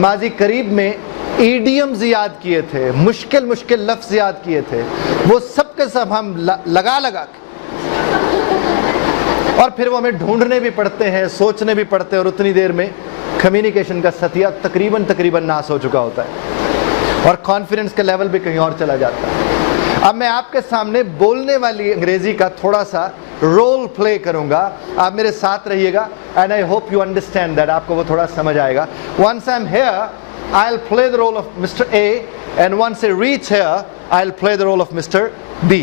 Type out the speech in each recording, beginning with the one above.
ماضی قریب میں ایڈیمز یاد کیے تھے, مشکل مشکل لفظ یاد کیے تھے, وہ سب کے سب ہم لگا کے, اور پھر وہ ہمیں ڈھونڈنے بھی پڑتے ہیں, سوچنے بھی پڑتے ہیں, اور اتنی دیر میں کمیونیکیشن کا سطح تقریباً ناس ہو چکا ہوتا ہے اور کانفیڈنس کا لیول بھی کہیں اور چلا جاتا ہے. اب میں آپ کے سامنے بولنے والی انگریزی کا تھوڑا سا رول پلے کروں گا, آپ میرے ساتھ رہیے گا, and I hope you understand that, آپ کو وہ تھوڑا سمجھ آئے گا. Once I am here I'll play the role of Mr. A, and once I reach here, I'll play the role of Mr. B.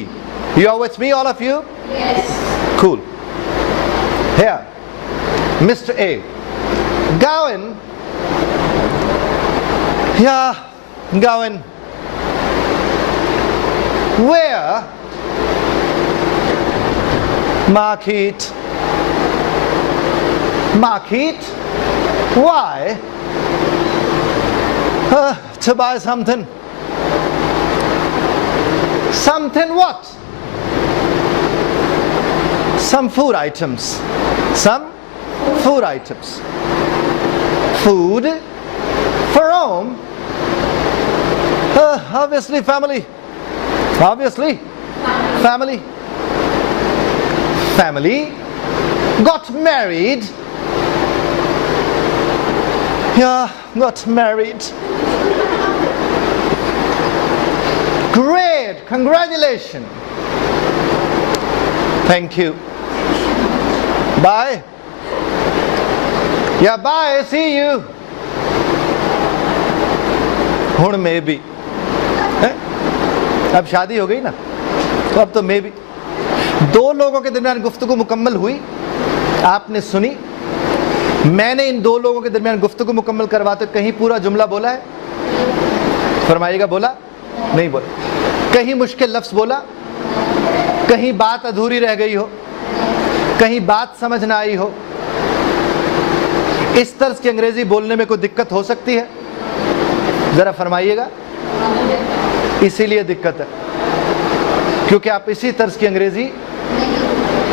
You are with me, all of you? Yes. Cool. Here, Mr. A. Gowan. Yeah, Gowan. Where? Market. Market? Why? To buy something. Something what? Some food items. Some food items. Food for home. Obviously family. Obviously family. Family got married. Yeah, got married. Great, congratulations. Thank you. Bye. Yeah, bye, see you. ہن میں بھی اب شادی ہو گئی نا, تو اب تو میں بھی. دو لوگوں کے درمیان گفتگو مکمل ہوئی, آپ نے سنی, میں نے ان دو لوگوں کے درمیان گفتگو مکمل کرواتے کہیں پورا جملہ بولا ہے؟ فرمائیے گا, بولا نہیں بولا. کہیں مشکل لفظ بولا, کہیں بات ادھوری رہ گئی ہو, کہیں بات سمجھ نہ آئی ہو. اس طرز کی انگریزی بولنے میں کوئی دقت ہو سکتی ہے؟ ذرا فرمائیے گا. اسی لیے دقت ہے کیونکہ آپ اسی طرز کی انگریزی,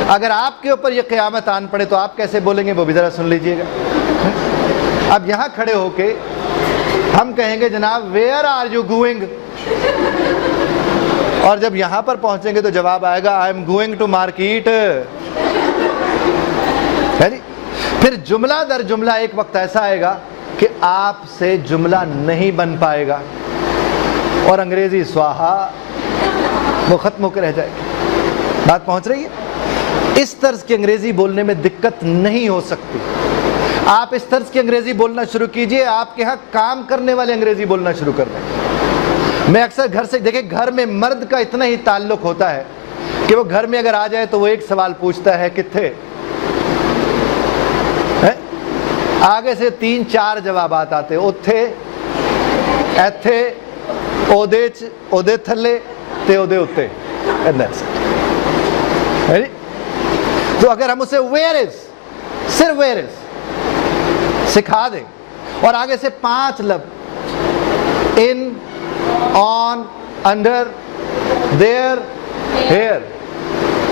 اگر آپ کے اوپر یہ قیامت آن پڑے تو آپ کیسے بولیں گے, وہ بھی ذرا سن لیجئے گا. اب یہاں کھڑے ہو کے ہم کہیں گے جناب ویئر آر یو گوئنگ, اور جب یہاں پر پہنچیں گے تو جواب آئے گا I am going to market. پھر جملہ در جملہ ایک وقت ایسا آئے گا کہ آپ سے جملہ نہیں بن پائے گا اور انگریزی سواہا, وہ ختم ہو کے رہ جائے گی. بات پہنچ رہی ہے؟ اس طرز کی انگریزی بولنے میں دقت نہیں ہو سکتی. آپ اس طرز کی انگریزی بولنا شروع کیجئے, آپ کے ہاں کام کرنے والے انگریزی بولنا شروع کر دیں. میں اکثر گھر سے دیکھیں, گھر میں مرد کا اتنا ہی تعلق ہوتا ہے کہ وہ گھر میں اگر آ جائے تو وہ ایک سوال پوچھتا ہے کتھے, آگے سے 3-4 جوابات آتے, اوتھے, ایتھے, اودے چ, اودے تھلے تے اودے اتے. تو اگر ہم اسے ویئر از, صرف ویئر از سکھا دیں اور آگے سے 5 لفظ in, on, under, there, here,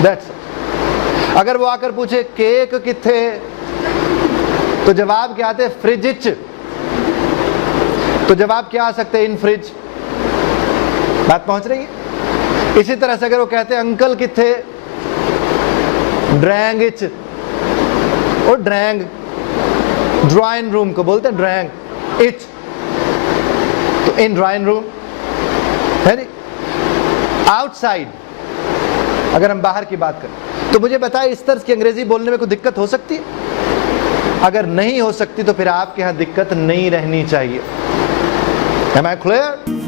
that's it. اگر وہ آ کر پوچھے کیک کتھے, تو جواب کیا آتے, فریج اچ. تو جواب کیا آ سکتے, ان فریج. بات پہنچ رہی ہے؟ اسی طرح سے اگر وہ کہتے انکل کتھے, ڈرینگ اچ, اور ڈرینگ, ڈرائنگ روم کو بولتے ہیں ڈرینگ اچ, تو ان ڈرائنگ روم ہے نہیں. آؤٹ سائڈ اگر ہم باہر کی بات کریں تو مجھے بتائیں اس طرز کی انگریزی بولنے میں کوئی دقت ہو سکتی ہے؟ اگر نہیں ہو سکتی تو پھر آپ کے ہاں دقت نہیں رہنی چاہیے. Am I clear?